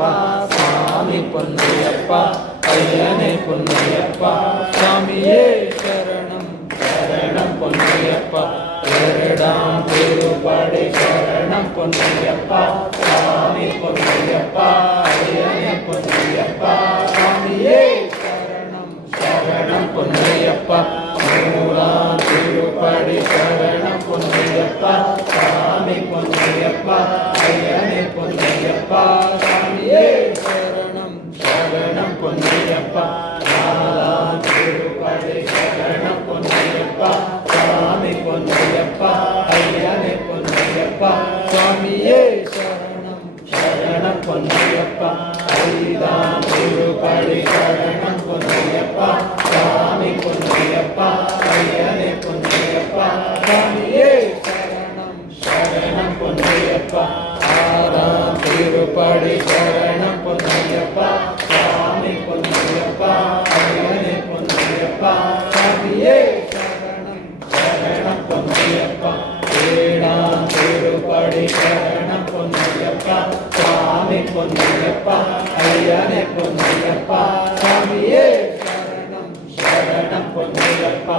பொன்னையப்பா சாமி பொன்னையப்பா ஐயனே பொன்னையப்பா சாமியே சரணம் சரணம் பொன்னையப்பா இரண்டாம் திருப்படி சரணம் பொன்னையப்பா சாமி பொன்னையப்பா ஐயனே பொன்னையப்பா சாமியே சரணம் சரணம் பொன்னையப்பா மூன்றாம் திருப்படி சரணம் பொன்னையப்பா சாமி பொன்னையப்பா ஐயனே பொன்னையப்பா சாமியே சரணம் சரணம் பொன்னையப்பா நாலாம் திருப்படி சரணம் பொன்னையப்பா சாமி பொன்னையப்பா ஐயனே பொன்னையப்பா சாமியே சரணம் சரணம் பொன்னையப்பா ஐந்தாம் திருப்படி சரணம் பொன்னையப்பா சாமி பொன்னையப்பா ஐயனே பொன்னையப்பா சாமியே சரணம் சரணம் பொன்னையப்பா ஆறாம் திருப்படி சரணம் பொன்னையப்பா சாமி பொன்னையப்பா ஐயனே பொன்னையப்பா சாமியே சரணம் சரணம் பொன்னையப்பா ஏழாம் திருப்படி சரணம் பொன்னையப்பா சாமி பொன்னையப்பா ஐயனே பொன்னையப்பா சாமியே சரணம் சரணம் பொன்னையப்பா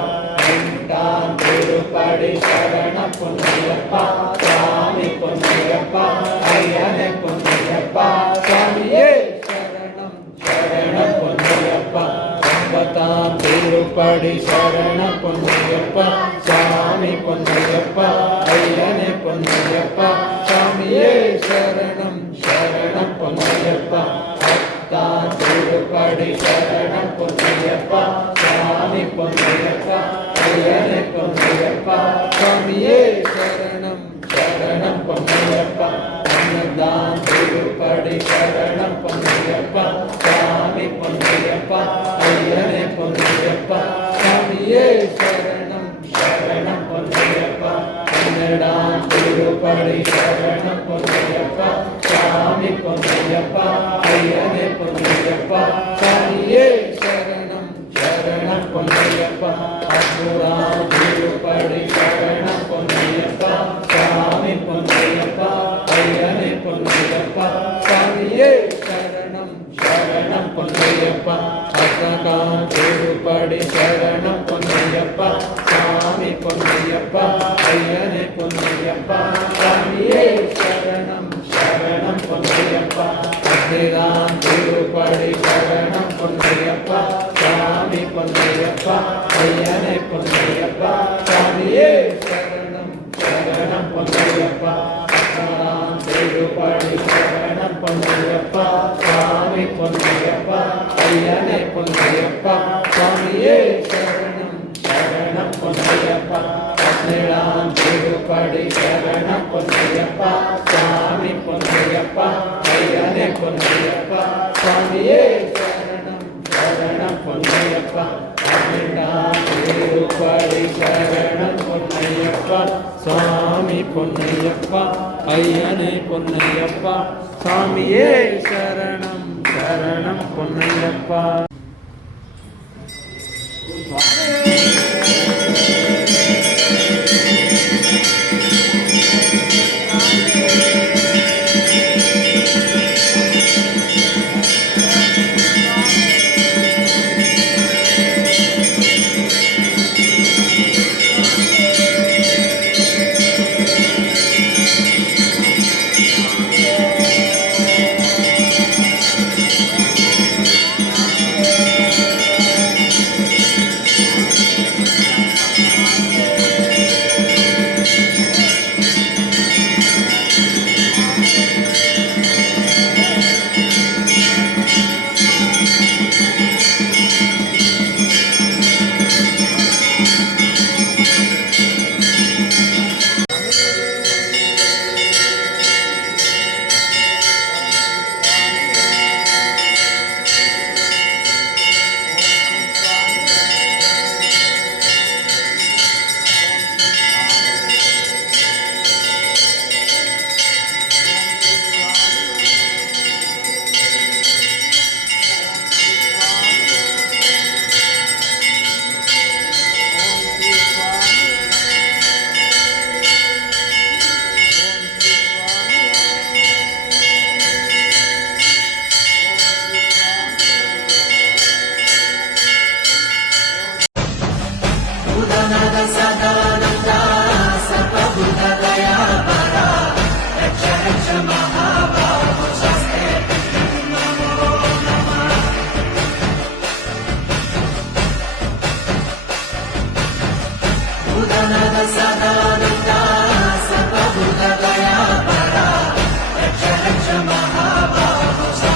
எட்டாம் திருப்படி சரணம் பொன்னையப்பா சாமி பொன்னையப்பா ஐயனே பொன்னையப்பா சாமியே சரணம் சரணம் பொன்னையப்பா ஒன்பதாம் திருப்படி சரணம் பொன்னையப்பா சாமி பொன்னையப்பா ஐயனே பொன்னையப்பா சாமியே சரணம் சரணம் பொன்னையப்பா பத்தாம் திருப்படி சரணம் பொன்னையப்பா சாமி பொன்னையப்பா ஐயனே பொன்னையப்பா சாமியே சரணம் சரணம் பொன்னையப்பா பன்னெண்டாம் திருப்படி சரணம் பொன்னையப்பா சாமி பொன்னையப்பா ஐயனே பொன்னையப்பா சாமியே சரணம் சரணம் பொன்னையப்பா பன்னெண்டாம் திருப்படி சரணம் பொன்னையப்பா சாமி பொன்னையப்பா ஐயனே பொன்னையப்பா சாமியே சரணம் சரணம் பொன்னையப்பா பதினோராம் திருப்படி சரணம் பொன்னையப்பா சாமி பொன்னையப்பா ஐயனே பொன்னையப்பா சாமியே சரணம் சரணம் பொன்னையப்பா பதினான்காம் திருப்படி சரணம் பொன்னையப்பா சாமி பொன்னையப்பா ஐயனே பொன்னையப்பா சாமியே சரணம் சரணம் பொன்னையப்பா பதினேழாம் திருப்படி சரணம் பொன்னையப்பா சாமி பொன்னையப்பா ஐயனே பொன்னையப்பா சாமியே சரணம் சரணம் பொன்னையப்பா பதினாறாம் திருப்படி சரணம் பொன்னையப்பா சாமி பொன்னையப்பா ஐயனே பொன்னையப்பா சாமியே சரணம் சரணம் பொன்னையப்பா பதினேழாம் திருப்படி சரணம் பொன்னையப்பா சாமி பொன்னையப்பா ஐயனே பொன்னையப்பா சாமியே சரணம் சரணம் பொன்னையப்பா பதினெட்டாம் திருப்படி சரணம் பொன்னையப்பா சாமி பொன்னையப்பா ஐயனே பொன்னையப்பா சாமியே சரணம் சரணம் பொன்னையப்பா.